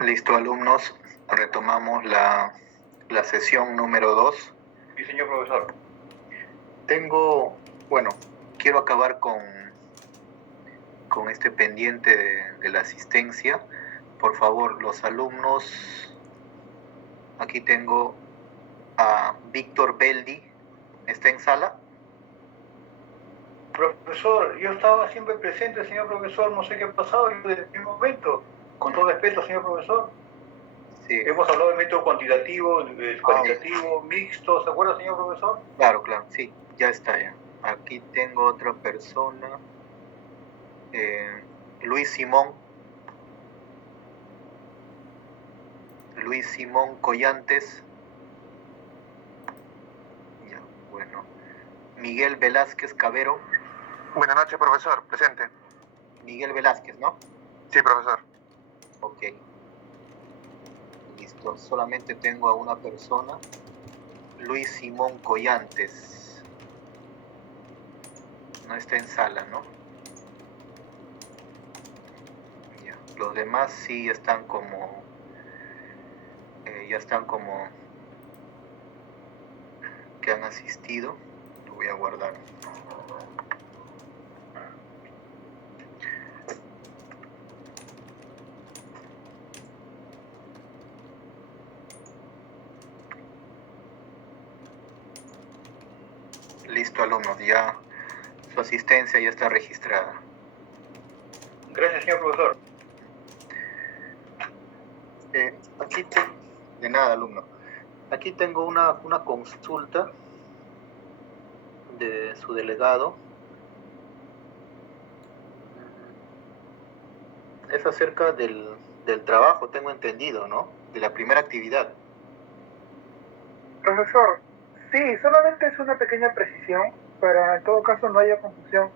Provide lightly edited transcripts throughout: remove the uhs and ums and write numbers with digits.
Listo, alumnos, retomamos la sesión número 2. Sí, señor profesor. Quiero acabar con este pendiente de la asistencia. Por favor, los alumnos, aquí tengo a Víctor Beldi, ¿está en sala? Profesor, yo estaba siempre presente, señor profesor, no sé qué ha pasado, yo desde el momento, con todo respeto, señor profesor. Sí. Hemos hablado del método cuantitativo, cualitativo, mixto, ¿se acuerda, señor profesor? Claro, sí, ya está ya. Aquí tengo otra persona, Luis Simón Collantes. Ya, bueno. Miguel Velázquez Cabero. Buenas noches, profesor. Presente. Miguel Velázquez, ¿no? Sí, profesor. Ok. Listo. Solamente tengo a una persona. Luis Simón Collantes. No está en sala, ¿no? Ya. Los demás sí están como... ya están como... que han asistido. Lo voy a guardar. Listo, alumnos, ya su asistencia ya está registrada. Gracias, señor profesor. De nada, alumno. Aquí tengo una consulta de su delegado. Es acerca del trabajo, tengo entendido, ¿no? De la primera actividad. Profesor, sí, solamente es una pequeña precisión para en todo caso no haya confusión.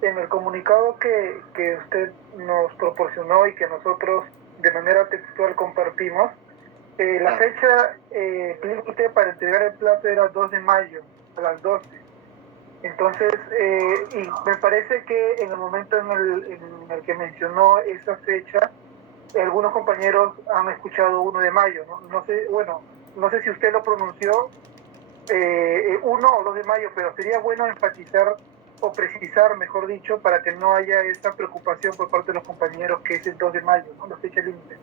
En el comunicado que usted nos proporcionó y que nosotros de manera textual compartimos, la fecha límite para entregar el plazo era 2 de mayo a las 12. Entonces, y me parece que en el momento en el que mencionó esa fecha, algunos compañeros han escuchado 1 de mayo, ¿no? No sé si usted lo pronunció 1 o 2 de mayo, pero sería bueno enfatizar o precisar, mejor dicho, para que no haya esa preocupación por parte de los compañeros que es el 2 de mayo, ¿no? La fecha límite.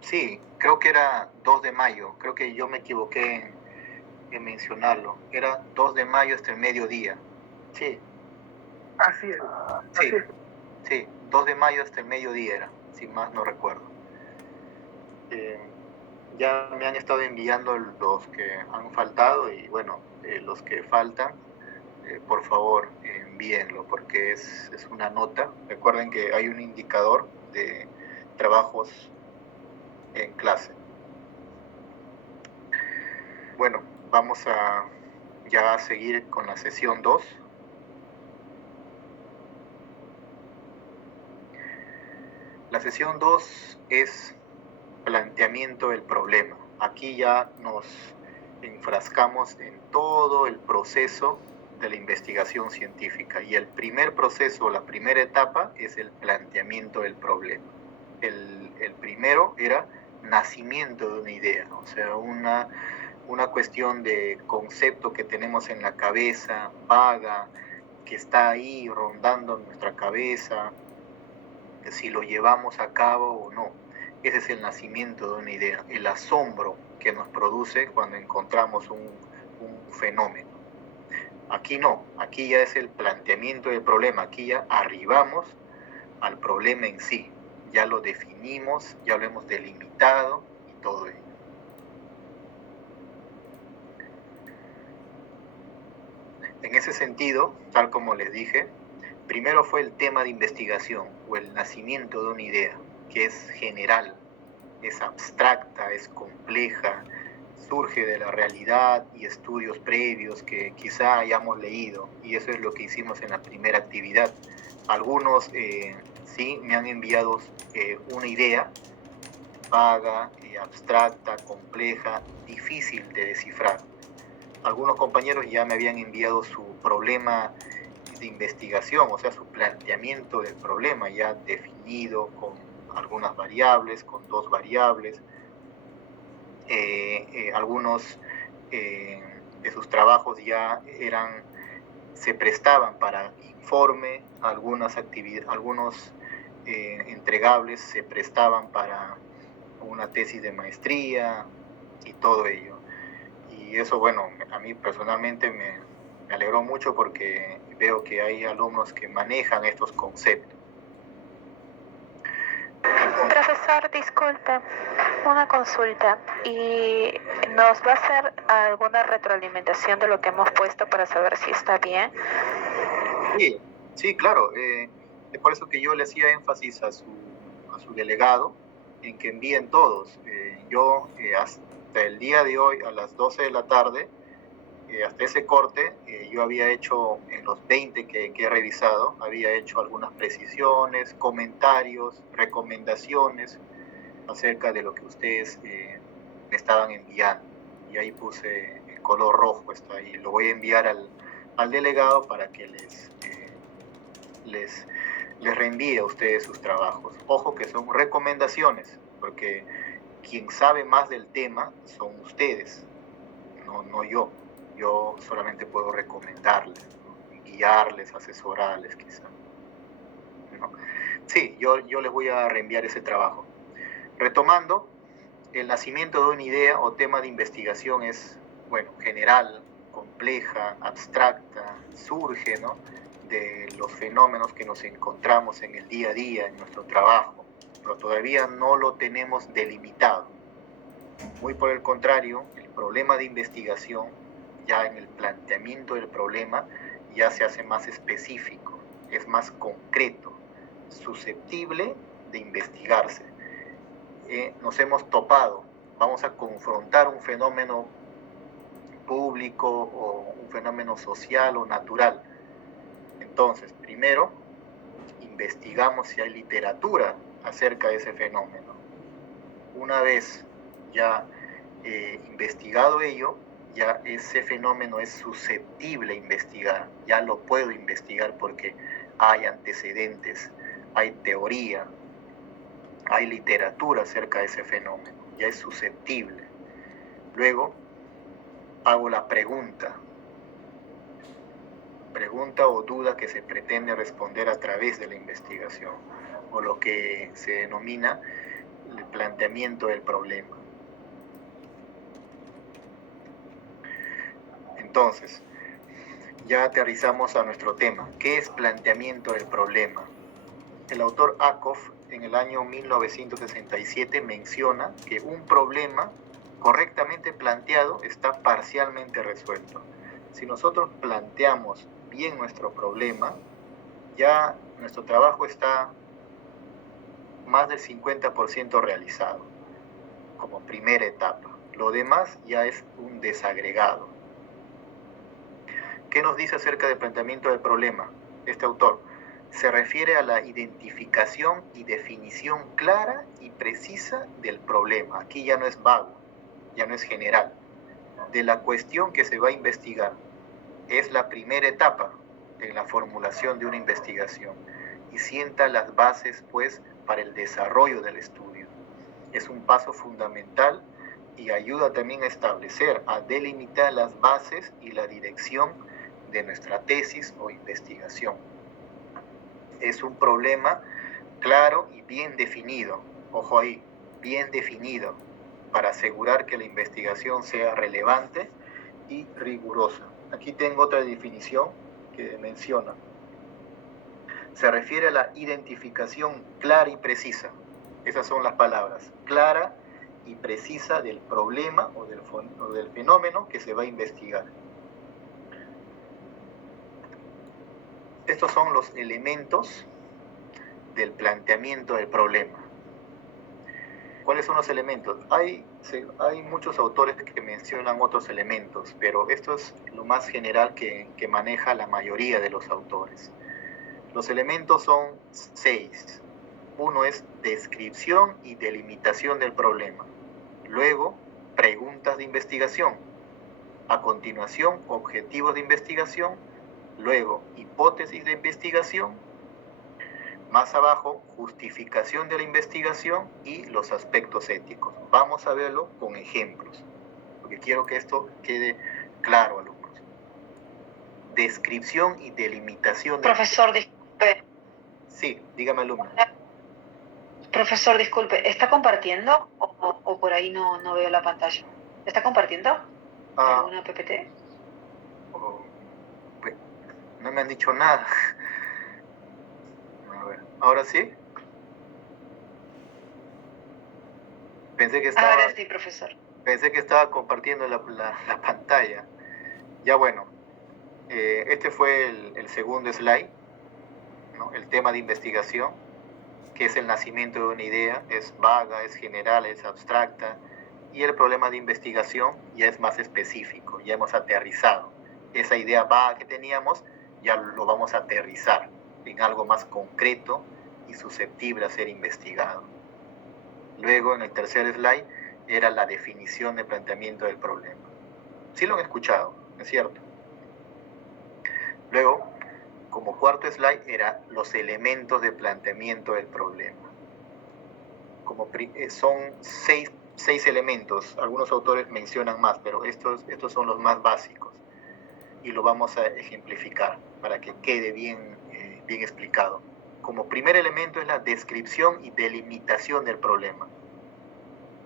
Sí, creo que era 2 de mayo, creo que yo me equivoqué en mencionarlo. Era 2 de mayo hasta el mediodía. Sí. Así es. Sí, así es. Sí, 2 de mayo hasta el mediodía era, si más no recuerdo. Ya me han estado enviando los que han faltado y bueno, los que faltan, por favor envíenlo porque es una nota. Recuerden que hay un indicador de trabajos en clase. Bueno, vamos a ya seguir con la sesión 2. La sesión 2 es planteamiento del problema. Aquí ya nos enfrascamos en todo el proceso de la investigación científica y el primer proceso, la primera etapa es el planteamiento del problema. El primero era nacimiento de una idea, o sea, una cuestión de concepto que tenemos en la cabeza, vaga, que está ahí rondando en nuestra cabeza, que si lo llevamos a cabo o no. Ese es el nacimiento de una idea, el asombro que nos produce cuando encontramos un fenómeno. Aquí no, aquí ya es el planteamiento del problema, aquí ya arribamos al problema en sí, ya lo definimos, ya lo hemos delimitado y todo ello. En ese sentido, tal como les dije, primero fue el tema de investigación o el nacimiento de una idea, que es general, es abstracta, es compleja, surge de la realidad y estudios previos que quizá hayamos leído, y eso es lo que hicimos en la primera actividad. Algunos sí me han enviado una idea vaga, abstracta, compleja, difícil de descifrar. Algunos compañeros ya me habían enviado su problema de investigación, o sea, su planteamiento del problema ya definido, con algunas variables, con 2 variables. Algunos de sus trabajos ya se prestaban para informe, algunos entregables se prestaban para una tesis de maestría y todo ello. Y eso, bueno, a mí personalmente me alegró mucho porque veo que hay alumnos que manejan estos conceptos. Profesor, disculpe, una consulta. ¿Y nos va a hacer alguna retroalimentación de lo que hemos puesto para saber si está bien? Sí, claro. Es por eso que yo le hacía énfasis a su delegado en que envíen todos. Yo hasta el día de hoy a las 12 de la tarde, hasta ese corte, yo había hecho, en los 20 que he revisado, había hecho algunas precisiones, comentarios, recomendaciones acerca de lo que ustedes me estaban enviando. Y ahí puse el color rojo, está ahí. Lo voy a enviar al delegado para que les reenvíe a ustedes sus trabajos. Ojo que son recomendaciones, porque quien sabe más del tema son ustedes, no yo. Yo solamente puedo recomendarles, ¿no? Guiarles, asesorarles quizá, ¿no? Sí, yo les voy a reenviar ese trabajo. Retomando, el nacimiento de una idea o tema de investigación es, bueno, general, compleja, abstracta, surge, ¿no?, de los fenómenos que nos encontramos en el día a día, en nuestro trabajo, pero todavía no lo tenemos delimitado. Muy por el contrario, el problema de investigación, ya en el planteamiento del problema, ya se hace más específico, es más concreto, susceptible de investigarse. Nos hemos topado, vamos a confrontar un fenómeno público o un fenómeno social o natural. Entonces, primero, investigamos si hay literatura acerca de ese fenómeno. Una vez ya investigado ello, ya ese fenómeno es susceptible a investigar, ya lo puedo investigar porque hay antecedentes, hay teoría, hay literatura acerca de ese fenómeno, ya es susceptible. Luego hago la pregunta o duda que se pretende responder a través de la investigación, o lo que se denomina el planteamiento del problema. Entonces, ya aterrizamos a nuestro tema. ¿Qué es planteamiento del problema? El autor Akov, en el año 1967, menciona que un problema correctamente planteado está parcialmente resuelto. Si nosotros planteamos bien nuestro problema, ya nuestro trabajo está más del 50% realizado, como primera etapa. Lo demás ya es un desagregado. ¿Qué nos dice acerca del planteamiento del problema este autor? Se refiere a la identificación y definición clara y precisa del problema. Aquí ya no es vago, ya no es general. De la cuestión que se va a investigar. Es la primera etapa en la formulación de una investigación y sienta las bases, pues, para el desarrollo del estudio. Es un paso fundamental y ayuda también a establecer, a delimitar las bases y la dirección de nuestra tesis o investigación. Es un problema claro y bien definido, ojo ahí, bien definido, para asegurar que la investigación sea relevante y rigurosa. Aquí tengo otra definición que menciona. Se refiere a la identificación clara y precisa. Esas son las palabras, clara y precisa del problema o del fenómeno que se va a investigar. Estos son los elementos del planteamiento del problema. ¿Cuáles son los elementos? Hay muchos autores que mencionan otros elementos, pero esto es lo más general que maneja la mayoría de los autores. Los elementos son 6. Uno es descripción y delimitación del problema. Luego, preguntas de investigación. A continuación, objetivos de investigación. Luego, hipótesis de investigación. Más abajo, justificación de la investigación y los aspectos éticos. Vamos a verlo con ejemplos, porque quiero que esto quede claro, alumnos. Descripción y delimitación. Profesor, disculpe. Sí, dígame, alumno. Profesor, disculpe, ¿está compartiendo o por ahí no veo la pantalla? ¿Está compartiendo alguna PPT? Pues, no me han dicho nada. A ver, ¿ahora sí? Ahora sí, profesor. Pensé que estaba compartiendo la pantalla. Ya bueno, este fue el segundo slide, ¿no? El tema de investigación, que es el nacimiento de una idea, es vaga, es general, es abstracta, y el problema de investigación ya es más específico, ya hemos aterrizado. Esa idea vaga que teníamos, ya lo vamos a aterrizar en algo más concreto y susceptible a ser investigado. Luego, en el tercer slide, era la definición de planteamiento del problema. Sí lo han escuchado, ¿es cierto? Luego, como cuarto slide, era los elementos de planteamiento del problema. Son seis elementos, algunos autores mencionan más, pero estos son los más básicos. Y lo vamos a ejemplificar para que quede bien explicado. Como primer elemento es la descripción y delimitación del problema.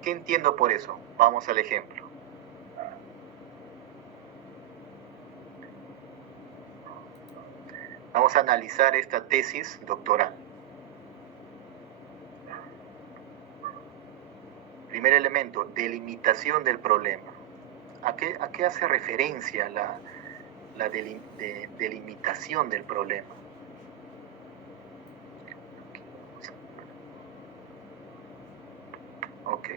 ¿Qué entiendo por eso? Vamos al ejemplo. Vamos a analizar esta tesis doctoral. Primer elemento, delimitación del problema. ¿A qué hace referencia la delimitación del problema? Ok.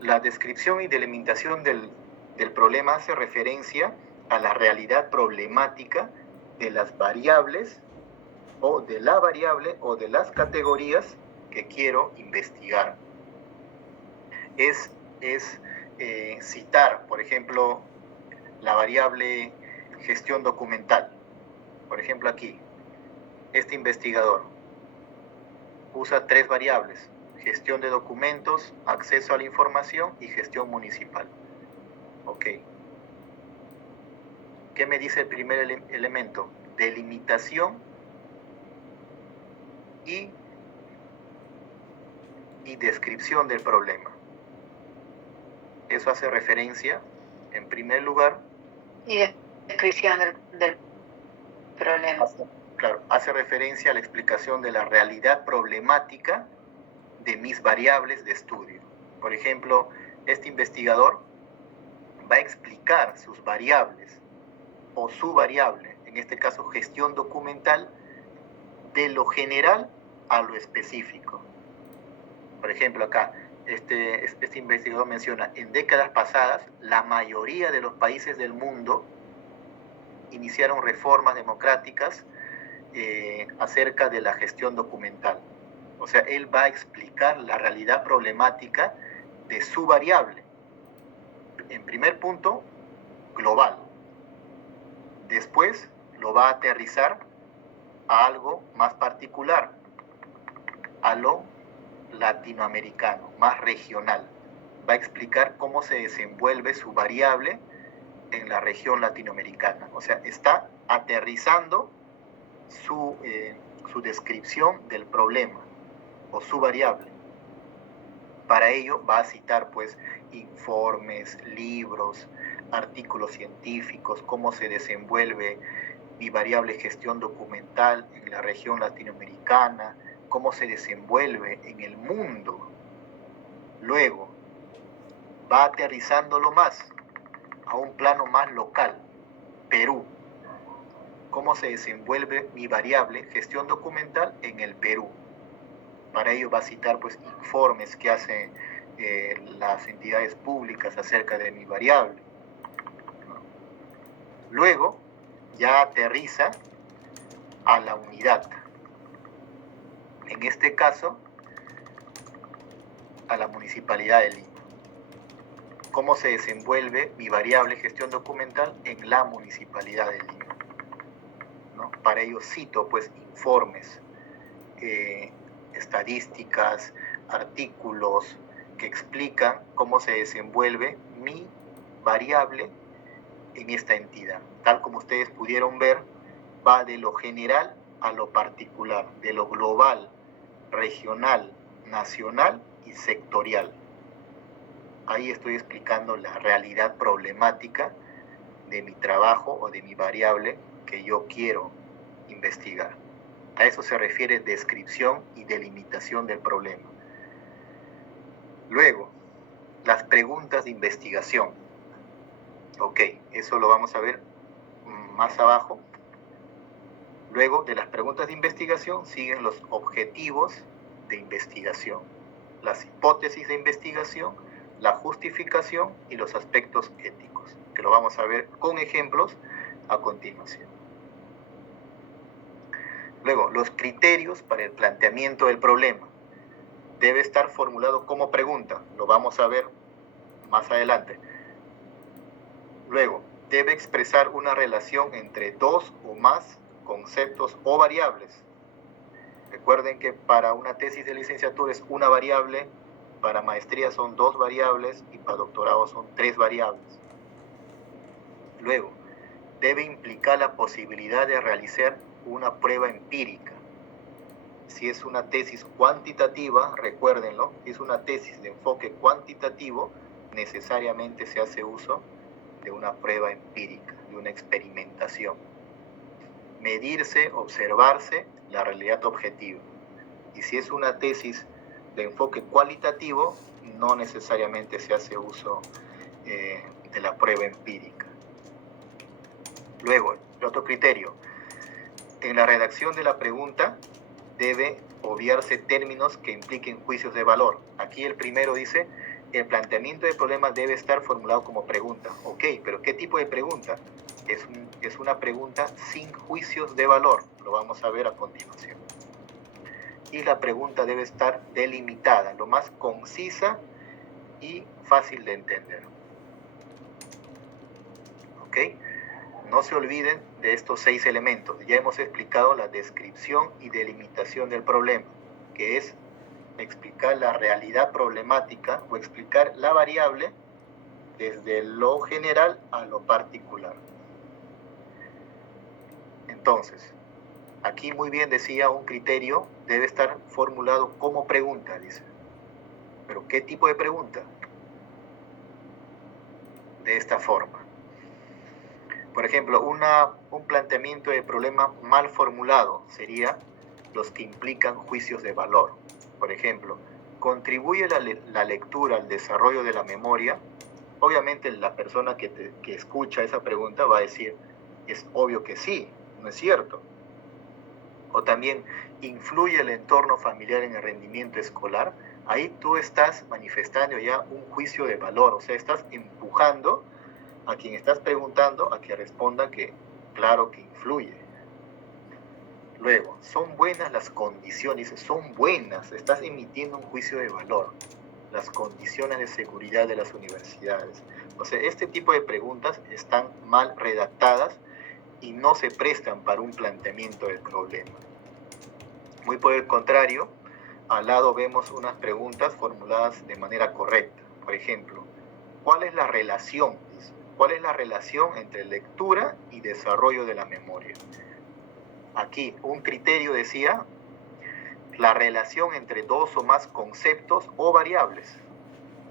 La descripción y delimitación del problema hace referencia a la realidad problemática de las variables o de la variable o de las categorías que quiero investigar. Es citar, por ejemplo, la variable gestión documental. Por ejemplo, aquí, este investigador usa 3 variables: gestión de documentos, acceso a la información y gestión municipal. Ok. ¿Qué me dice el primer elemento? Delimitación y descripción del problema. Eso hace referencia, en primer lugar... Y descripción del problema. Claro, hace referencia a la explicación de la realidad problemática de mis variables de estudio. Por ejemplo, este investigador va a explicar sus variables o su variable, en este caso gestión documental, de lo general a lo específico. Por ejemplo, acá, este investigador menciona, en décadas pasadas, la mayoría de los países del mundo iniciaron reformas democráticas acerca de la gestión documental. O sea, él va a explicar la realidad problemática de su variable. En primer punto, global. Después lo va a aterrizar a algo más particular, a lo latinoamericano, más regional. Va a explicar cómo se desenvuelve su variable en la región latinoamericana. O sea, está aterrizando su descripción del problema o su variable. Para ello va a citar pues informes, libros, artículos científicos, cómo se desenvuelve mi variable gestión documental en la región latinoamericana, cómo se desenvuelve en el mundo. Luego va aterrizándolo más a un plano más local, Perú. Cómo se desenvuelve mi variable gestión documental en el Perú. Para ello va a citar pues informes que hacen las entidades públicas acerca de mi variable. Luego ya aterriza a la unidad. En este caso, a la Municipalidad de Lima. ¿Cómo se desenvuelve mi variable gestión documental en la Municipalidad de Lima? ¿no? Para ello cito pues informes, estadísticas, artículos que explican cómo se desenvuelve mi variable en esta entidad. Tal como ustedes pudieron ver, va de lo general a lo particular, de lo global, regional, nacional y sectorial. Ahí estoy explicando la realidad problemática de mi trabajo o de mi variable que yo quiero investigar. A eso se refiere descripción y delimitación del problema. Luego, las preguntas de investigación. Ok, eso lo vamos a ver más abajo. Luego de las preguntas de investigación siguen los objetivos de investigación, las hipótesis de investigación, la justificación y los aspectos éticos, que lo vamos a ver con ejemplos a continuación. Luego, los criterios para el planteamiento del problema. Debe estar formulado como pregunta, lo vamos a ver más adelante. Luego, debe expresar una relación entre dos o más conceptos o variables. Recuerden que para una tesis de licenciatura es una variable, para maestría son 2 variables y para doctorado son 3 variables. Luego, debe implicar la posibilidad de realizar una prueba empírica. Si es una tesis cuantitativa, recuérdenlo, si es una tesis de enfoque cuantitativo, necesariamente se hace uso de una prueba empírica, de una experimentación. Medirse, observarse la realidad objetiva. Y si es una tesis de enfoque cualitativo, no necesariamente se hace uso de la prueba empírica. Luego, el otro criterio. En la redacción de la pregunta debe obviarse términos que impliquen juicios de valor. Aquí el primero dice, el planteamiento del problema debe estar formulado como pregunta. Ok, pero ¿qué tipo de pregunta? Es una pregunta sin juicios de valor. Lo vamos a ver a continuación. Y la pregunta debe estar delimitada, lo más concisa y fácil de entender. ¿Ok? No se olviden de estos 6 elementos. Ya hemos explicado la descripción y delimitación del problema, que es explicar la realidad problemática o explicar la variable desde lo general a lo particular. Entonces, aquí muy bien decía, un criterio debe estar formulado como pregunta, dice. ¿Pero qué tipo de pregunta? De esta forma. Por ejemplo, un planteamiento de problema mal formulado sería los que implican juicios de valor. Por ejemplo, ¿contribuye la lectura al desarrollo de la memoria? Obviamente la persona que escucha esa pregunta va a decir, es obvio que sí, ¿no es cierto? O también, ¿influye el entorno familiar en el rendimiento escolar? Ahí tú estás manifestando ya un juicio de valor, o sea, estás empujando a quien estás preguntando a que responda que claro que influye. Luego, ¿son buenas las condiciones? Son buenas, estás emitiendo un juicio de valor. Las condiciones de seguridad de las universidades. O sea, este tipo de preguntas están mal redactadas y no se prestan para un planteamiento del problema. Muy por el contrario, al lado vemos unas preguntas formuladas de manera correcta. Por ejemplo, ¿cuál es la relación? ¿Cuál es la relación entre lectura y desarrollo de la memoria? Aquí un criterio decía la relación entre 2 o más conceptos o variables.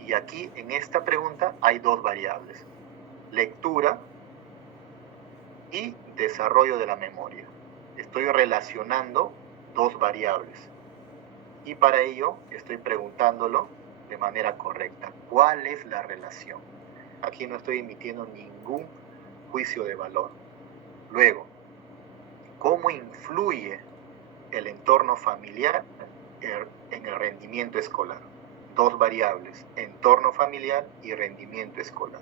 Y aquí en esta pregunta hay 2 variables. Lectura y desarrollo de la memoria. Estoy relacionando 2 variables. Y para ello estoy preguntándolo de manera correcta. ¿Cuál es la relación? Aquí no estoy emitiendo ningún juicio de valor. Luego, ¿cómo influye el entorno familiar en el rendimiento escolar? 2 variables, entorno familiar y rendimiento escolar.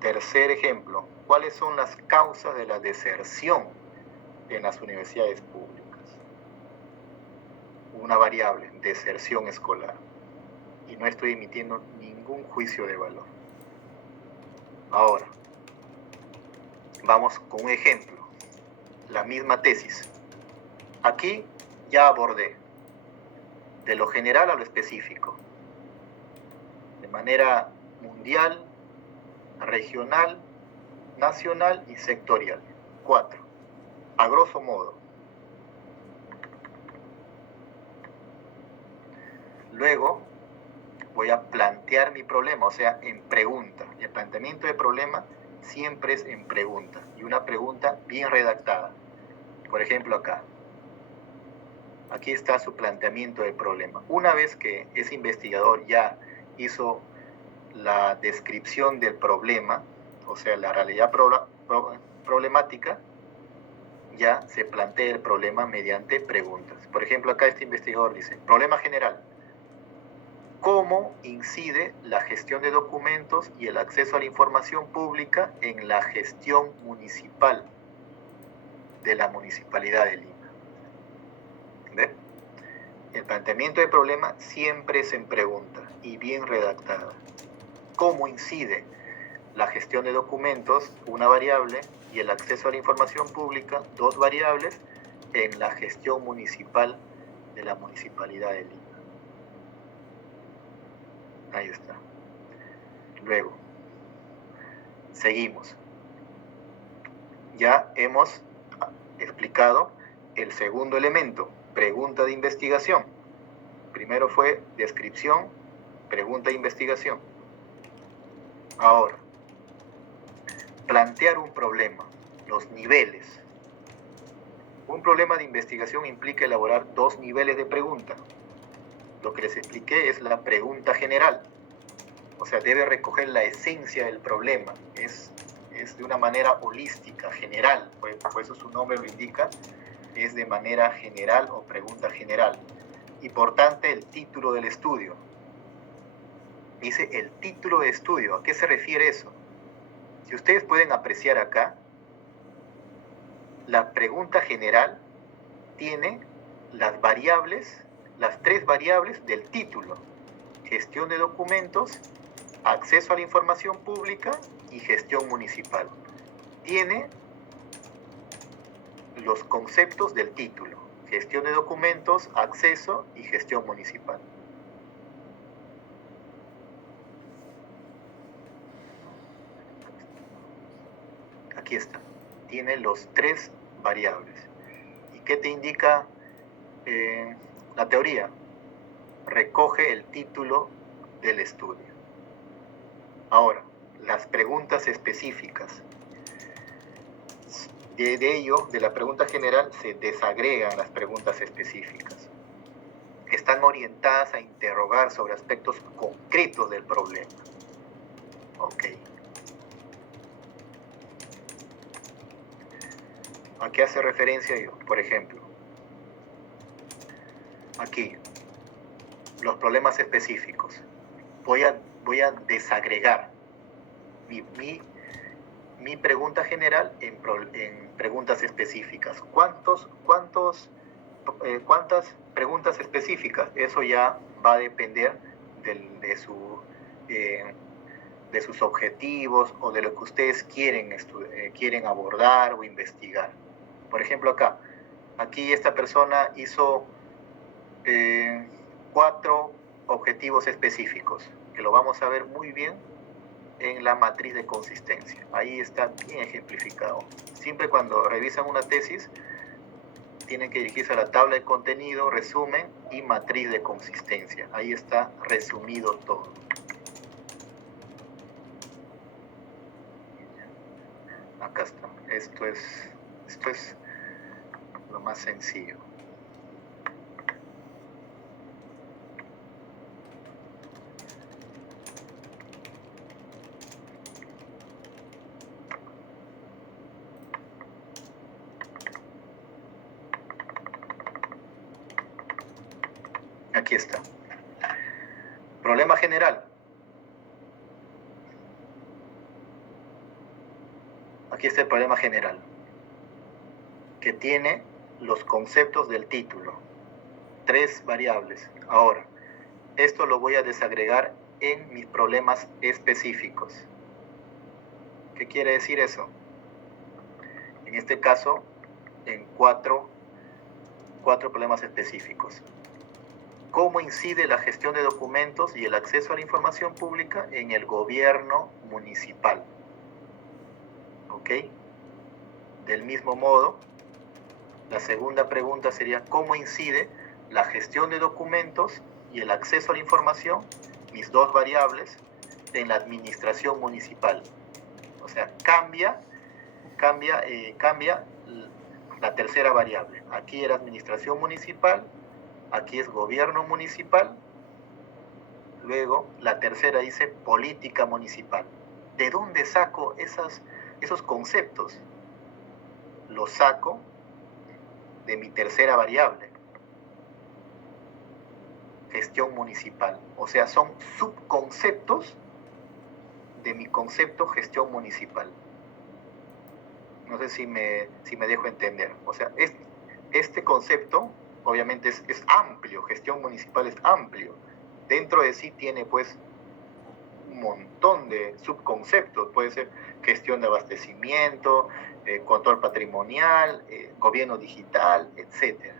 Tercer ejemplo, ¿cuáles son las causas de la deserción en las universidades públicas? Una variable, deserción escolar. Y no estoy emitiendo ningún juicio de valor. Ahora, vamos con un ejemplo. la misma tesis. Aquí ya abordé de lo general a lo específico, de manera mundial, regional, nacional y sectorial. 4. A grosso modo. Luego voy a plantear mi problema, o sea, en pregunta. Y el planteamiento de problema siempre es en pregunta, y una pregunta bien redactada. Por ejemplo, acá. Aquí está su planteamiento del problema. Una vez que ese investigador ya hizo la descripción del problema, o sea, la realidad problemática, ya se plantea el problema mediante preguntas. Por ejemplo, acá este investigador dice, problema general. ¿Cómo incide la gestión de documentos y el acceso a la información pública en la gestión municipal de la Municipalidad de Lima? ¿Ve? El planteamiento de problema siempre es en pregunta y bien redactada. ¿Cómo incide la gestión de documentos, una variable, y el acceso a la información pública, 2 variables, en la gestión municipal de la Municipalidad de Lima? Ahí está. Luego, seguimos. Ya hemos explicado el segundo elemento, pregunta de investigación. Primero fue descripción, pregunta de investigación. Ahora, plantear un problema, los niveles. Un problema de investigación implica elaborar 2 niveles de pregunta. Lo que les expliqué es la pregunta general. O sea, debe recoger la esencia del problema. Es de una manera holística, general. Por eso su nombre lo indica. Es de manera general o pregunta general. Importante el título del estudio. Dice el título de estudio. ¿A qué se refiere eso? Si ustedes pueden apreciar acá, la pregunta general tiene las variables, las 3 variables del título: gestión de documentos, acceso a la información pública y gestión municipal. Tiene los conceptos del título: gestión de documentos, acceso y gestión municipal. Aquí está. Tiene los 3 variables. ¿Y qué te indica la teoría? Recoge el título del estudio. Ahora, las preguntas específicas. De ello, de la pregunta general, se desagregan las preguntas específicas. Están orientadas a interrogar sobre aspectos concretos del problema. Ok. ¿A qué hace referencia yo? Por ejemplo, aquí, los problemas específicos. Voy a desagregar mi pregunta general en preguntas específicas. ¿Cuántas preguntas específicas? Eso ya va a depender de sus objetivos o de lo que ustedes quieren abordar o investigar. Por ejemplo, aquí esta persona hizo 4 objetivos específicos, que lo vamos a ver muy bien en la matriz de consistencia. Ahí está bien ejemplificado. Siempre cuando revisan una tesis, tienen que dirigirse a la tabla de contenido, resumen y matriz de consistencia. Ahí está resumido todo. Acá está. Esto es lo más sencillo. Aquí está. Problema general. Aquí está el problema general, que tiene los conceptos del título. 3 variables. Ahora, esto lo voy a desagregar en mis problemas específicos. ¿Qué quiere decir eso? En este caso, en cuatro problemas específicos. ¿Cómo incide la gestión de documentos y el acceso a la información pública en el gobierno municipal? ¿Ok? Del mismo modo, la segunda pregunta sería ¿cómo incide la gestión de documentos y el acceso a la información, mis dos variables, en la administración municipal? O sea, cambia la tercera variable. Aquí era administración municipal, aquí es gobierno municipal, luego la tercera dice política municipal. ¿De dónde saco esos conceptos? Los saco de mi tercera variable, gestión municipal. O sea, son subconceptos de mi concepto gestión municipal. No sé si me dejo entender. O sea, este concepto obviamente es amplio, gestión municipal es amplio. Dentro de sí tiene pues un montón de subconceptos. Puede ser gestión de abastecimiento, control patrimonial, gobierno digital, etc.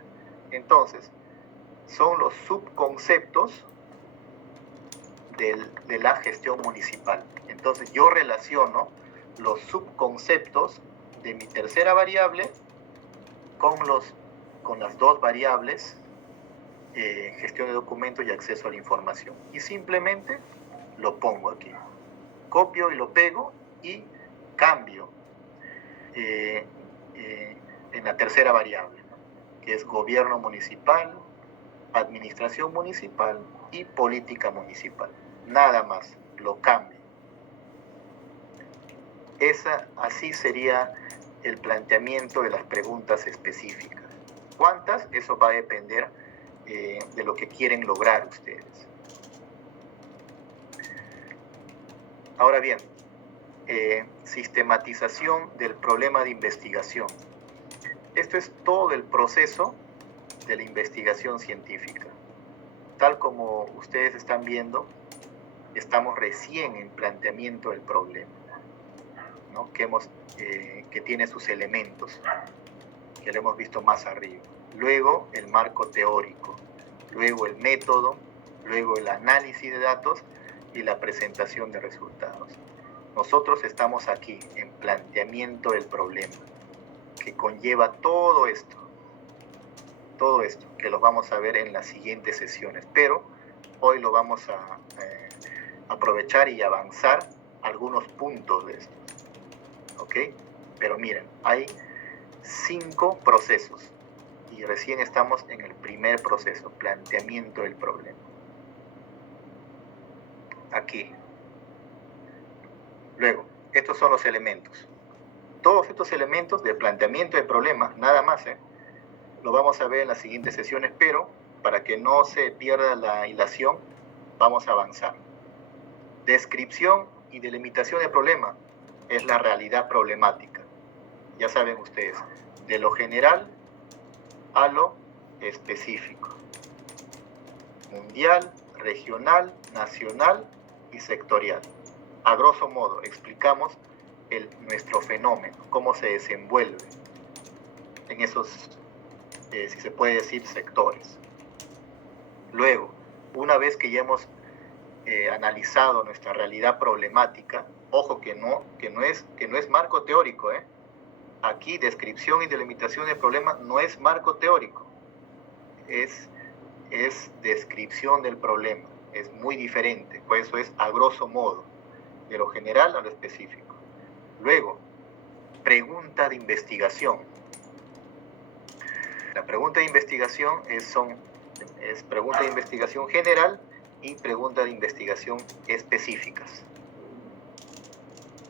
Entonces, son los subconceptos de la gestión municipal. Entonces, yo relaciono los subconceptos de mi tercera variable con las dos variables, gestión de documentos y acceso a la información. Y simplemente lo pongo aquí. Copio y lo pego y cambio en la tercera variable, ¿no? Que es gobierno municipal, administración municipal y política municipal. Nada más, lo cambio. Así sería el planteamiento de las preguntas específicas. ¿Cuántas? Eso va a depender de lo que quieren lograr ustedes. Ahora bien, sistematización del problema de investigación. Esto es todo el proceso de la investigación científica. Tal como ustedes están viendo, estamos recién en planteamiento del problema, ¿no? Que tiene sus elementos, que lo hemos visto más arriba. Luego el marco teórico, luego el método, luego el análisis de datos y la presentación de resultados. Nosotros estamos aquí en planteamiento del problema, que conlleva todo esto, que lo vamos a ver en las siguientes sesiones, pero hoy lo vamos a aprovechar y avanzar algunos puntos de esto, ¿ok? Pero miren, hay 5 procesos y recién estamos en el primer proceso, planteamiento del problema. Aquí. Luego, estos son los elementos. Todos estos elementos del planteamiento del problema, nada más, lo vamos a ver en las siguientes sesiones, pero para que no se pierda la hilación, vamos a avanzar. Descripción y delimitación del problema es la realidad problemática. Ya saben ustedes, de lo general a lo específico. Mundial, regional, nacional y sectorial. A grosso modo, explicamos nuestro fenómeno, cómo se desenvuelve en esos, si se puede decir, sectores. Luego, una vez que ya hemos analizado nuestra realidad problemática, ojo que no es marco teórico, Aquí, descripción y delimitación del problema no es marco teórico, es descripción del problema, es muy diferente, por eso es a grosso modo, de lo general a lo específico. Luego, pregunta de investigación. La pregunta de investigación es pregunta de investigación general y pregunta de investigación específicas.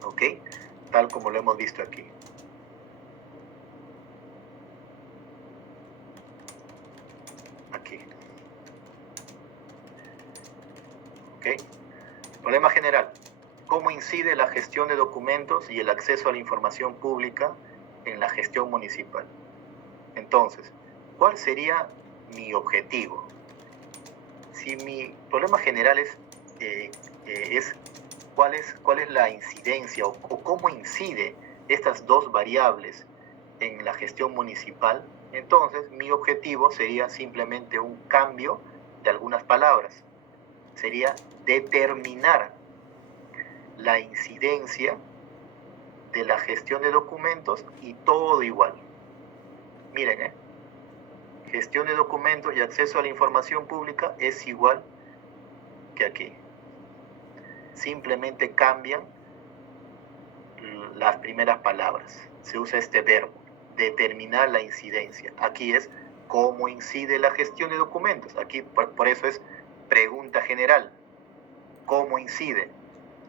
¿Ok? Tal como lo hemos visto aquí. Aquí. ¿Ok? Problema general. ¿Cómo incide la gestión de documentos y el acceso a la información pública en la gestión municipal? Entonces, ¿cuál sería mi objetivo? Si mi problema general es cuál es la incidencia o cómo incide estas dos variables en la gestión municipal, entonces mi objetivo sería simplemente un cambio de algunas palabras. Sería determinar la incidencia de la gestión de documentos y todo igual. Miren, gestión de documentos y acceso a la información pública es igual que aquí. Simplemente cambian las primeras palabras. Se usa este verbo, determinar la incidencia. Aquí es cómo incide la gestión de documentos. Aquí por eso es pregunta general. ¿Cómo incide?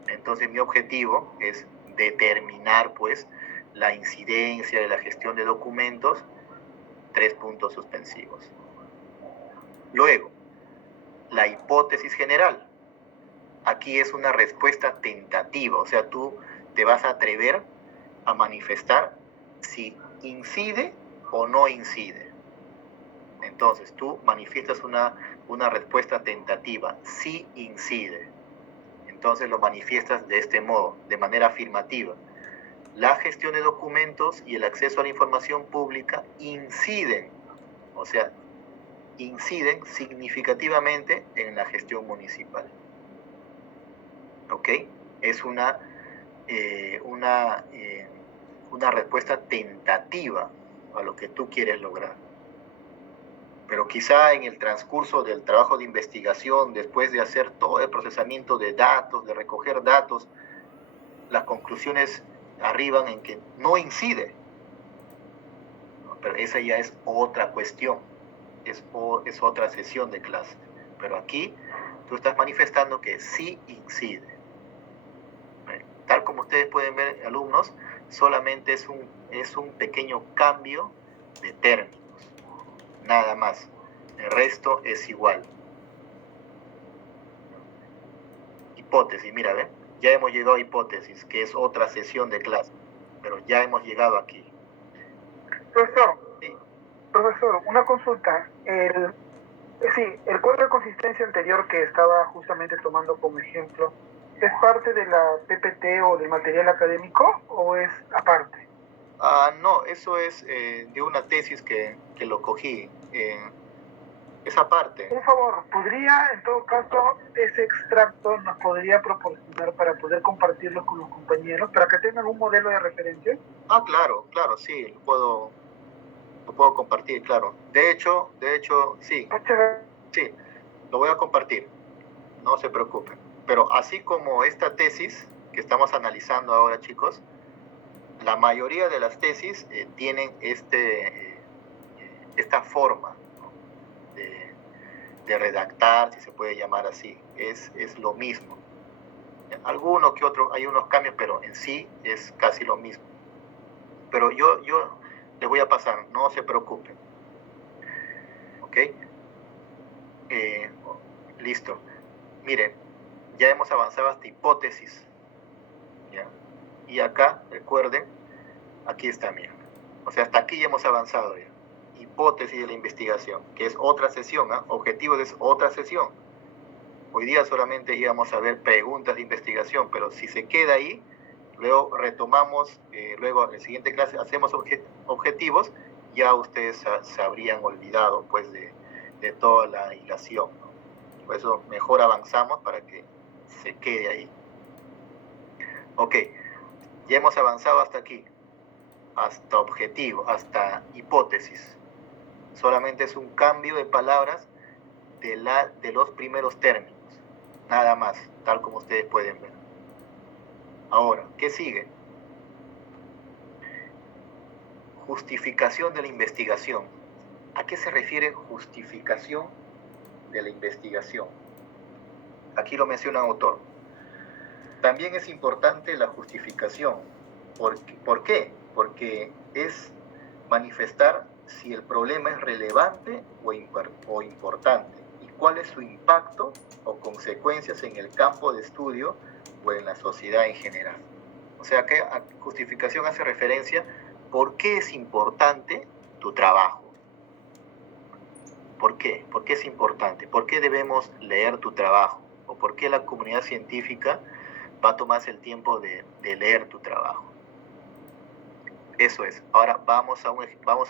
Entonces mi objetivo es determinar pues la incidencia de la gestión de documentos, 3 puntos suspensivos. Luego, la hipótesis general. Aquí es una respuesta tentativa, o sea, tú te vas a atrever a manifestar si incide o no incide. Entonces, tú manifiestas una respuesta tentativa, si incide. Entonces lo manifiestas de este modo, de manera afirmativa. La gestión de documentos y el acceso a la información pública inciden, o sea, inciden significativamente en la gestión municipal. ¿Ok? Es una respuesta tentativa a lo que tú quieres lograr. Pero quizá en el transcurso del trabajo de investigación, después de hacer todo el procesamiento de datos, de recoger datos, las conclusiones arriban en que no incide. Pero esa ya es otra cuestión, es otra sesión de clase. Pero aquí tú estás manifestando que sí incide. Tal como ustedes pueden ver, alumnos, solamente es un pequeño cambio de términos. Nada más. El resto es igual. Hipótesis, mira, ¿ven? Ya hemos llegado a hipótesis, que es otra sesión de clase. Pero ya hemos llegado aquí. Profesor, Sí. Profesor, una consulta. El cuadro de consistencia anterior que estaba justamente tomando como ejemplo, ¿es parte de la PPT o del material académico o es aparte? No, eso es de una tesis que lo cogí. Esa parte. Por favor, ¿podría, en todo caso, ese extracto nos podría proporcionar para poder compartirlo con los compañeros, para que tengan un modelo de referencia? Claro, sí, lo puedo compartir, claro. De hecho, sí. Sí, lo voy a compartir. No se preocupen. Pero así como esta tesis que estamos analizando ahora, chicos, la mayoría de las tesis tienen esta forma, ¿no? de redactar, si se puede llamar así. Es lo mismo. Alguno que otro, hay unos cambios, pero en sí es casi lo mismo. Pero yo les voy a pasar, no se preocupen. ¿Ok? Listo. Miren, ya hemos avanzado hasta hipótesis. ¿Ya? Y acá, recuerden, aquí está, miren. O sea, hasta aquí ya hemos avanzado ya. Hipótesis de la investigación, que es otra sesión, objetivos es otra sesión. Hoy día solamente íbamos a ver preguntas de investigación, pero si se queda ahí, luego retomamos, luego en la siguiente clase hacemos objetivos, ya ustedes se habrían olvidado pues de toda la hilación, ¿no? Por eso mejor avanzamos para que se quede ahí. Ok, ya hemos avanzado hasta aquí, hasta objetivo, hasta hipótesis. Solamente es un cambio de palabras de los primeros términos, nada más, tal como ustedes pueden ver. Ahora, ¿qué sigue? Justificación de la investigación. ¿A qué se refiere justificación de la investigación? Aquí lo menciona un autor. También es importante la justificación. ¿Por qué? Porque es manifestar si el problema es relevante o importante y cuál es su impacto o consecuencias en el campo de estudio o en la sociedad en general. O sea que a justificación hace referencia por qué es importante tu trabajo. ¿Por qué? ¿Por qué es importante? ¿Por qué debemos leer tu trabajo? ¿O por qué la comunidad científica va a tomarse el tiempo de leer tu trabajo? Eso es. Ahora vamos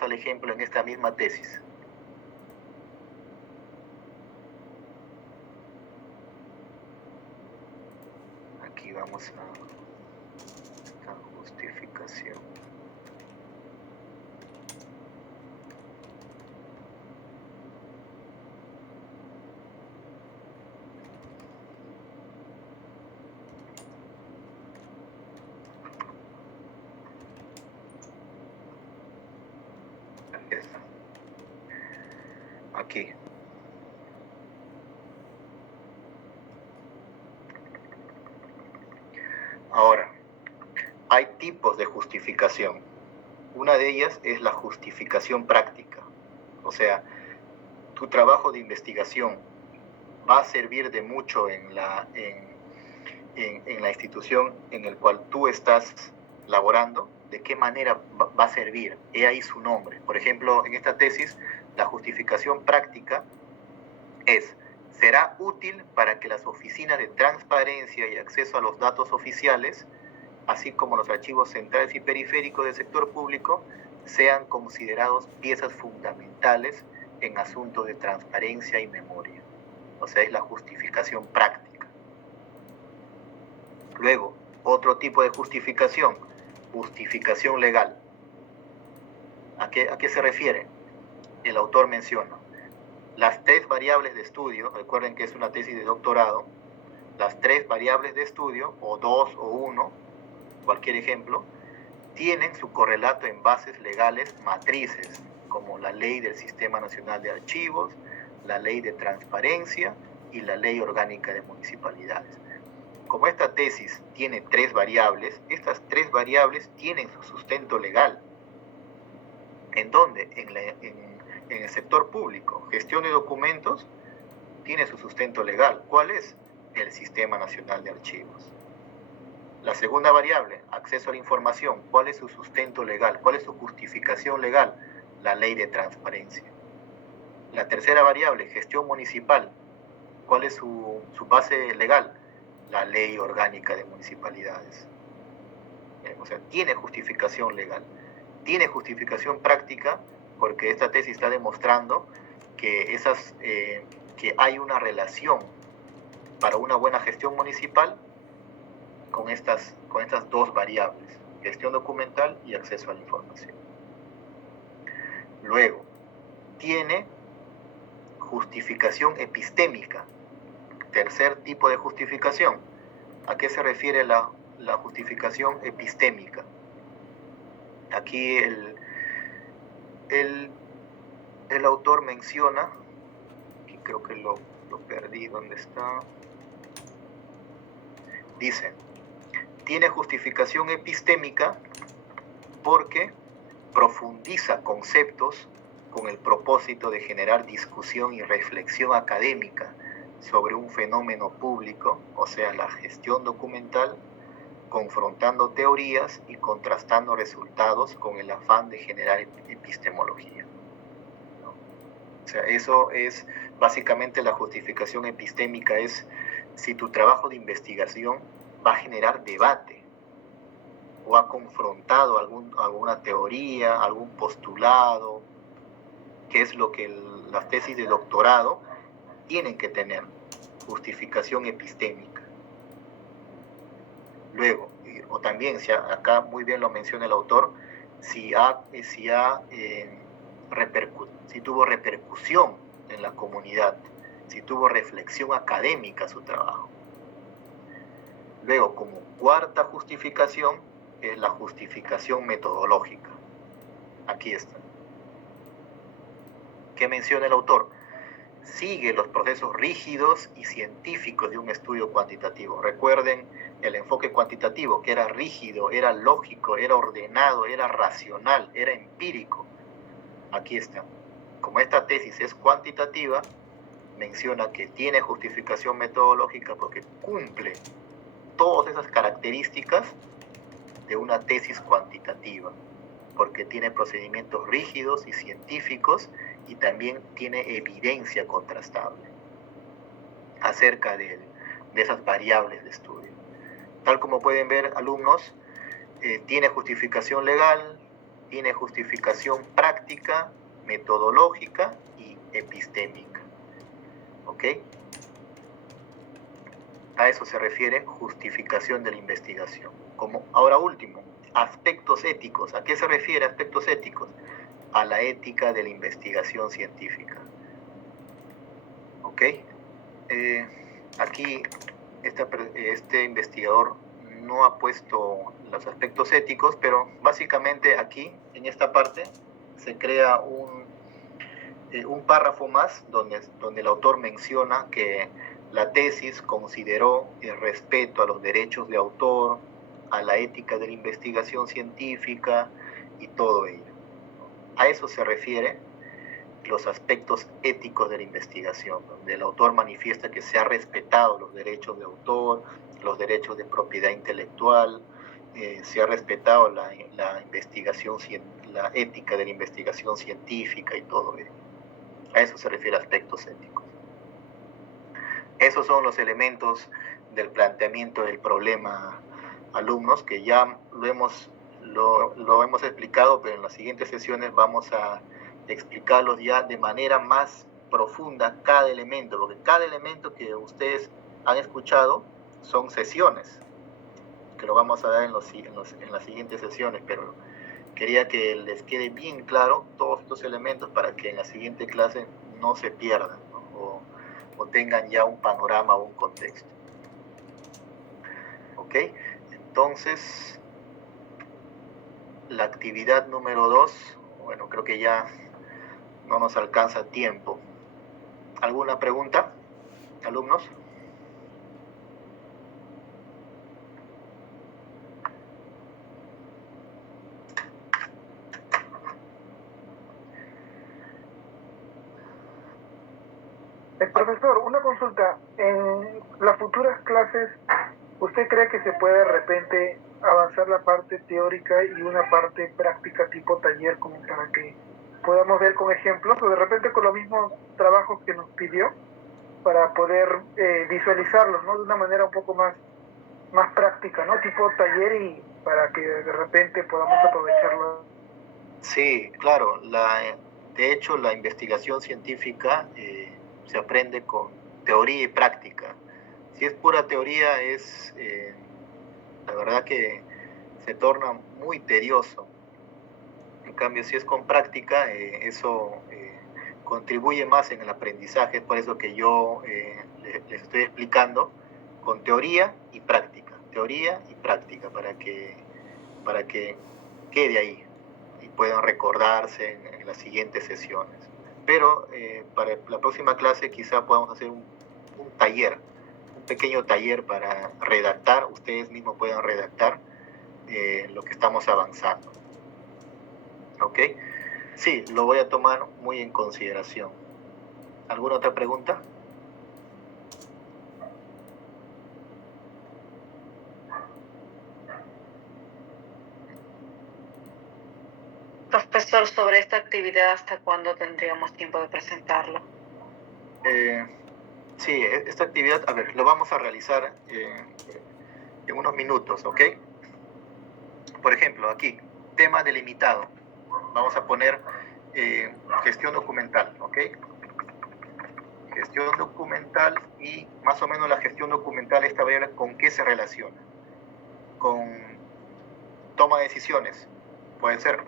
al ejemplo en esta misma tesis. Aquí vamos a esta justificación. Aquí. Ahora, hay tipos de justificación. Una de ellas es la justificación práctica. O sea, tu trabajo de investigación va a servir de mucho en la institución en el cual tú estás laborando. ¿De qué manera va a servir? He ahí su nombre. Por ejemplo, en esta tesis, la justificación práctica será útil para que las oficinas de transparencia y acceso a los datos oficiales, así como los archivos centrales y periféricos del sector público, sean considerados piezas fundamentales en asuntos de transparencia y memoria. O sea, es la justificación práctica. Luego, otro tipo de justificación legal. ¿A qué se refiere? El autor menciona las 3 variables de estudio. Recuerden que es una tesis de doctorado. Las 3 variables de estudio, o 2 o 1, cualquier ejemplo, tienen su correlato en bases legales matrices, como la Ley del Sistema Nacional de Archivos, la Ley de Transparencia y la Ley Orgánica de Municipalidades. Como esta tesis tiene 3 variables, estas 3 variables tienen su sustento legal. ¿En dónde? En el sector público. Gestión de documentos tiene su sustento legal. ¿Cuál es? El Sistema Nacional de Archivos. La segunda variable, acceso a la información. ¿Cuál es su sustento legal? ¿Cuál es su justificación legal? La Ley de Transparencia. La tercera variable, gestión municipal. ¿Cuál es su base legal? La Ley Orgánica de Municipalidades. O sea, tiene justificación legal. Tiene justificación práctica porque esta tesis está demostrando que, que hay una relación para una buena gestión municipal con estas 2 variables, gestión documental y acceso a la información. Luego, tiene justificación epistémica. Tercer tipo de justificación. ¿A qué se refiere la justificación epistémica? Aquí el autor menciona, y creo que lo perdí, ¿dónde está? Dice, tiene justificación epistémica porque profundiza conceptos con el propósito de generar discusión y reflexión académica sobre un fenómeno público, o sea, la gestión documental, confrontando teorías y contrastando resultados con el afán de generar epistemología. ¿No? O sea, eso es básicamente la justificación epistémica, es si tu trabajo de investigación va a generar debate o ha confrontado alguna teoría, algún postulado, que es lo que las tesis de doctorado tienen que tener, justificación epistémica. Luego, o también, acá muy bien lo menciona el autor, si tuvo repercusión en la comunidad, si tuvo reflexión académica su trabajo. Luego, como cuarta justificación, es la justificación metodológica. Aquí está. ¿Qué menciona el autor? Sigue los procesos rígidos y científicos de un estudio cuantitativo. Recuerden el enfoque cuantitativo, que era rígido, era lógico, era ordenado, era racional, era empírico. Aquí está. Como esta tesis es cuantitativa, menciona que tiene justificación metodológica porque cumple todas esas características de una tesis cuantitativa, porque tiene procedimientos rígidos y científicos y también tiene evidencia contrastable acerca de esas variables de estudio. Tal como pueden ver, alumnos, tiene justificación legal, tiene justificación práctica, metodológica y epistémica. ¿Ok? A eso se refiere justificación de la investigación. Como ahora último, aspectos éticos. ¿A qué se refiere aspectos éticos? A la ética de la investigación científica. ¿Ok? Aquí este investigador no ha puesto los aspectos éticos, pero básicamente aquí, en esta parte, se crea un párrafo más donde el autor menciona que la tesis consideró el respeto a los derechos de autor, a la ética de la investigación científica y todo ello. A eso se refiere los aspectos éticos de la investigación, donde el autor manifiesta que se ha respetado los derechos de autor, los derechos de propiedad intelectual, se ha respetado la investigación, la ética de la investigación científica y todo ello. A eso se refiere aspectos éticos. Esos son los elementos del planteamiento del problema, alumnos, que ya lo hemos explicado, pero en las siguientes sesiones vamos a explicarlos ya de manera más profunda cada elemento, porque cada elemento que ustedes han escuchado son sesiones, que lo vamos a dar en las siguientes sesiones, pero quería que les quede bien claro todos estos elementos para que en la siguiente clase no se pierdan, ¿no? o tengan ya un panorama o un contexto. ¿Ok? Entonces, la actividad número 2, bueno, creo que ya no nos alcanza tiempo. ¿Alguna pregunta, alumnos? Profesor, una consulta. En las futuras clases, ¿usted cree que se puede de repente avanzar la parte teórica y una parte práctica tipo taller, como para que podamos ver con ejemplos, o de repente con los mismos trabajos que nos pidió, para poder visualizarlos, ¿no? De una manera un poco más práctica, ¿no? Tipo taller, y para que de repente podamos aprovecharlo. Sí, claro. De hecho, la investigación científica se aprende con teoría y práctica. Si es pura teoría, la verdad que se torna muy tedioso. En cambio, si es con práctica, eso contribuye más en el aprendizaje. Es por eso que yo les estoy explicando con teoría y práctica, para que quede ahí y puedan recordarse en las siguientes sesiones. Pero para la próxima clase quizá podamos hacer un taller, un pequeño taller para redactar, ustedes mismos puedan redactar lo que estamos avanzando. ¿Ok? Sí, lo voy a tomar muy en consideración. ¿Alguna otra pregunta? Profesor, sobre esta actividad, ¿hasta cuándo tendríamos tiempo de presentarlo? Sí, esta actividad, a ver, lo vamos a realizar en unos minutos, ¿ok? Por ejemplo, aquí, tema delimitado. Vamos a poner gestión documental, ¿ok? Gestión documental, y más o menos la gestión documental, esta variable, ¿con qué se relaciona? Con toma de decisiones, puede ser.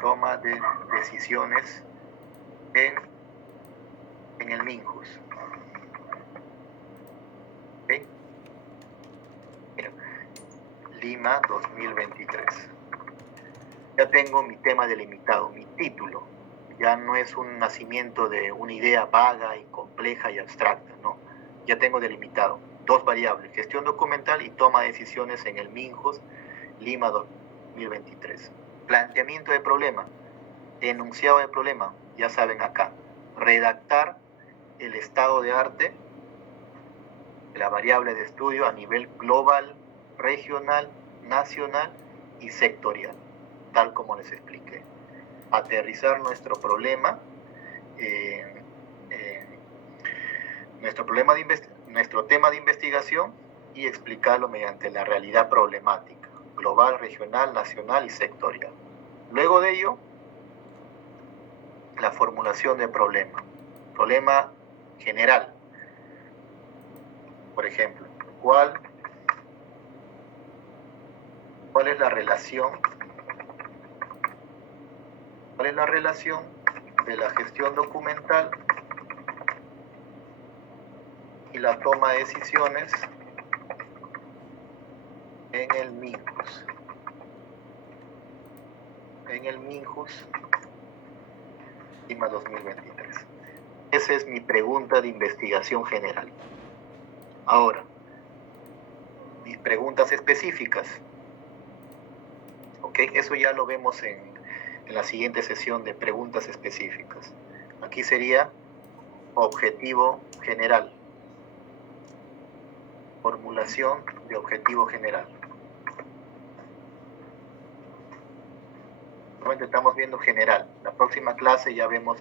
Toma de decisiones en el MINJUS. ¿Okay? Mira, Lima 2023. Ya tengo mi tema delimitado, mi título. Ya no es un nacimiento de una idea vaga y compleja y abstracta, no. Ya tengo delimitado dos variables, gestión documental y toma de decisiones en el MINJUS Lima 2023. Planteamiento de problema, enunciado de problema, ya saben acá. Redactar el estado de arte, la variable de estudio a nivel global, regional, nacional y sectorial, tal como les expliqué. Aterrizar nuestro problema, nuestro tema de investigación, y explicarlo mediante la realidad problemática. global, regional, nacional y sectorial. Luego de ello, la formulación del problema. Problema general. Por ejemplo, ¿cuál es la relación? ¿Cuál es la relación de la gestión documental y la toma de decisiones en el MINJUS? En el MINJUS, CIMA 2023. Esa es mi pregunta de investigación general. Ahora, mis preguntas específicas. ¿Ok? Eso ya lo vemos en la siguiente sesión de preguntas específicas. Aquí sería objetivo general. Formulación de objetivo general. Normalmente estamos viendo general. La próxima clase ya vemos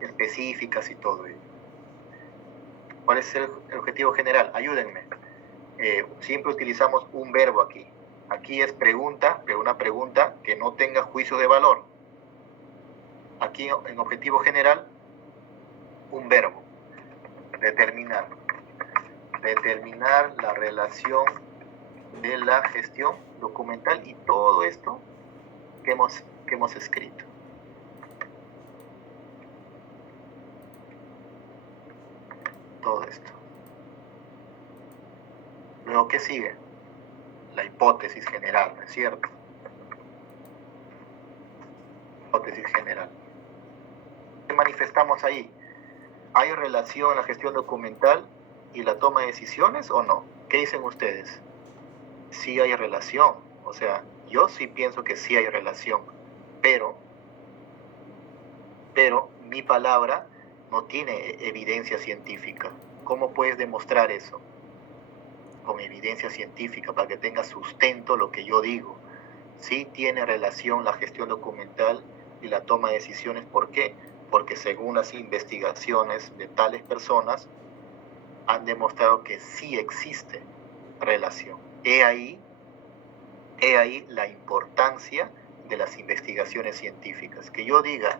específicas y todo ello. ¿Cuál es el objetivo general? Ayúdenme. Siempre utilizamos un verbo aquí. Aquí es pregunta, pero una pregunta que no tenga juicio de valor. Aquí en objetivo general, un verbo. Determinar. Determinar la relación de la gestión documental y todo esto que hemos escrito. Todo esto. Luego, ¿qué sigue? La hipótesis general, ¿no es cierto? Hipótesis general. ¿Qué manifestamos ahí? ¿Hay relación en la gestión documental y la toma de decisiones o no? ¿Qué dicen ustedes? Sí hay relación. O sea, yo sí pienso que sí hay relación, pero mi palabra no tiene evidencia científica. ¿Cómo puedes demostrar eso? Con evidencia científica, para que tenga sustento lo que yo digo. Sí tiene relación la gestión documental y la toma de decisiones. ¿Por qué? Porque según las investigaciones de tales personas, han demostrado que sí existe relación. He ahí la importancia de las investigaciones científicas. Que yo diga,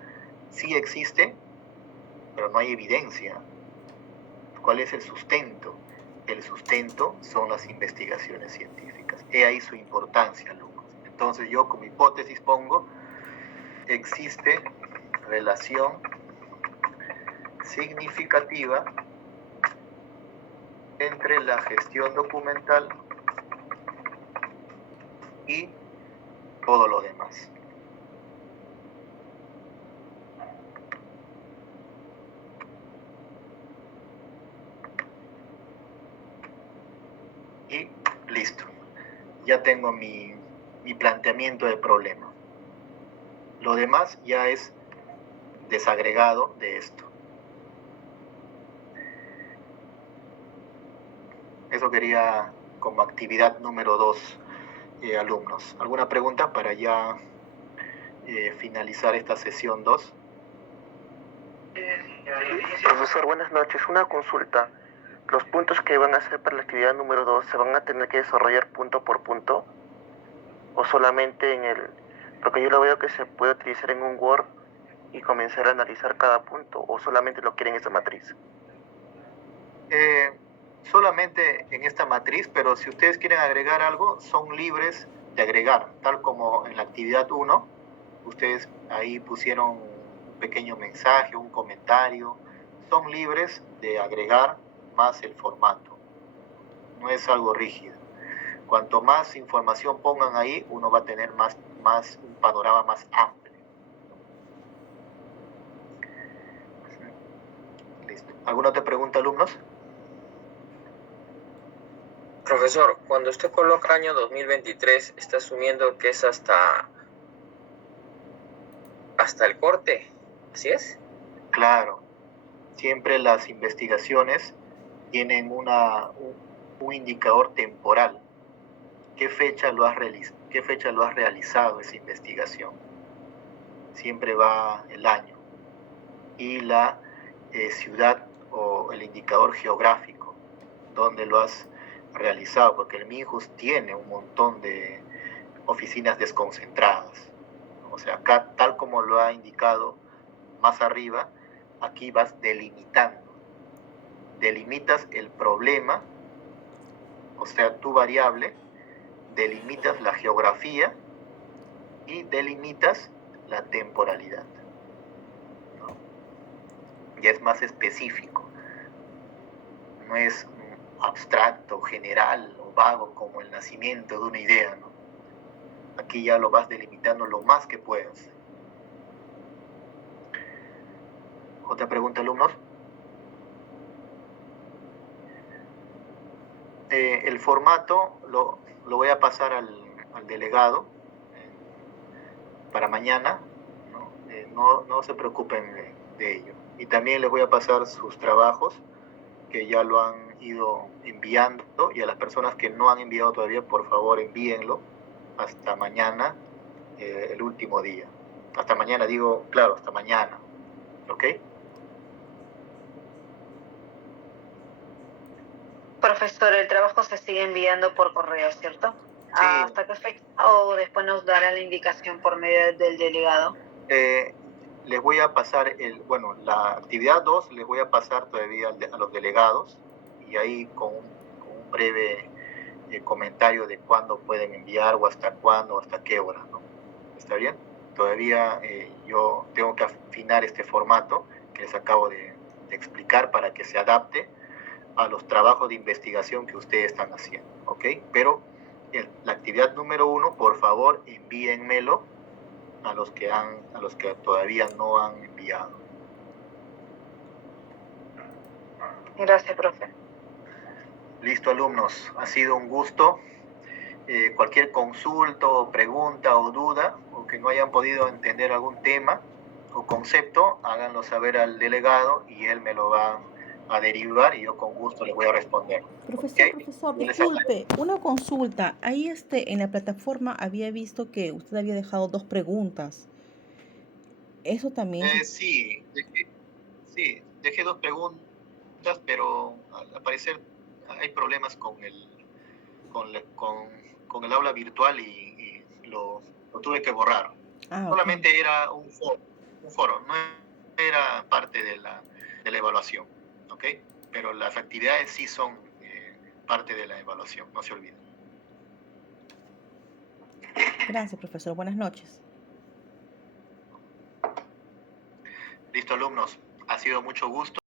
sí existe, pero no hay evidencia. ¿Cuál es el sustento? El sustento son las investigaciones científicas. He ahí su importancia, alumnos. Entonces yo como hipótesis pongo, existe relación significativa entre la gestión documental y todo lo demás. Y listo. Ya tengo mi planteamiento del problema. Lo demás ya es desagregado de esto. Eso quería como actividad número 2, alumnos. ¿Alguna pregunta para ya finalizar esta sesión 2? Profesor, buenas noches. Una consulta. ¿Los puntos que van a hacer para la actividad número 2 se van a tener que desarrollar punto por punto? ¿O solamente en el...? Porque yo lo veo que se puede utilizar en un Word y comenzar a analizar cada punto, ¿o solamente lo quieren en esa matriz? Solamente en esta matriz, pero si ustedes quieren agregar algo, son libres de agregar, tal como en la actividad 1, ustedes ahí pusieron un pequeño mensaje, un comentario, son libres de agregar más el formato, no es algo rígido. Cuanto más información pongan ahí, uno va a tener un panorama más amplio. Listo. ¿Alguna otra pregunta, alumnos? Profesor, cuando usted coloca año 2023, está asumiendo que es hasta el corte, ¿así es? Claro, siempre las investigaciones tienen un indicador temporal. ¿Qué fecha lo has realizado esa investigación? Siempre va el año. Y la ciudad o el indicador geográfico, donde lo has realizado, porque el MINJUS tiene un montón de oficinas desconcentradas. O sea, acá, tal como lo ha indicado más arriba, aquí vas delimitando. Delimitas el problema, o sea, tu variable, delimitas la geografía y delimitas la temporalidad, ¿no? Ya es más específico. No es abstracto, general o vago como el nacimiento de una idea, ¿no? Aquí ya lo vas delimitando lo más que puedas. ¿Otra pregunta, alumnos? El formato lo voy a pasar al delegado para mañana, ¿no? No se preocupen de ello. Y también les voy a pasar sus trabajos, que ya lo han ido enviando, y a las personas que no han enviado todavía, por favor envíenlo hasta mañana, el último día. Hasta mañana, digo, claro, hasta mañana, ¿ok? Profesor, el trabajo se sigue enviando por correo, ¿cierto? Sí. ¿Hasta qué fecha o después nos dará la indicación por medio del delegado? Les voy a pasar la actividad 2 les voy a pasar todavía a los delegados, y ahí con un breve comentario de cuándo pueden enviar o hasta cuándo o hasta qué hora, ¿no? ¿Está bien? Todavía yo tengo que afinar este formato que les acabo de explicar para que se adapte a los trabajos de investigación que ustedes están haciendo, ¿ok? Pero la actividad número 1, por favor, envíenmelo a los que todavía no han enviado. Gracias, profe. Listo, alumnos, ha sido un gusto. Cualquier consulta o pregunta o duda, o que no hayan podido entender algún tema o concepto, háganlo saber al delegado y él me lo va a derivar y yo con gusto les voy a responder. Profesor, ¿Okay? profesor, disculpe, una consulta. Ahí en la plataforma había visto que usted había dejado 2 preguntas. ¿Eso también? Sí, dejé 2 preguntas, pero al parecer hay problemas con el aula virtual y lo tuve que borrar. Solamente okay. Era un foro, no era parte de la evaluación, ¿ok? Pero las actividades sí son parte de la evaluación, no se olviden. Gracias, profesor. Buenas noches. Listo, alumnos. Ha sido mucho gusto.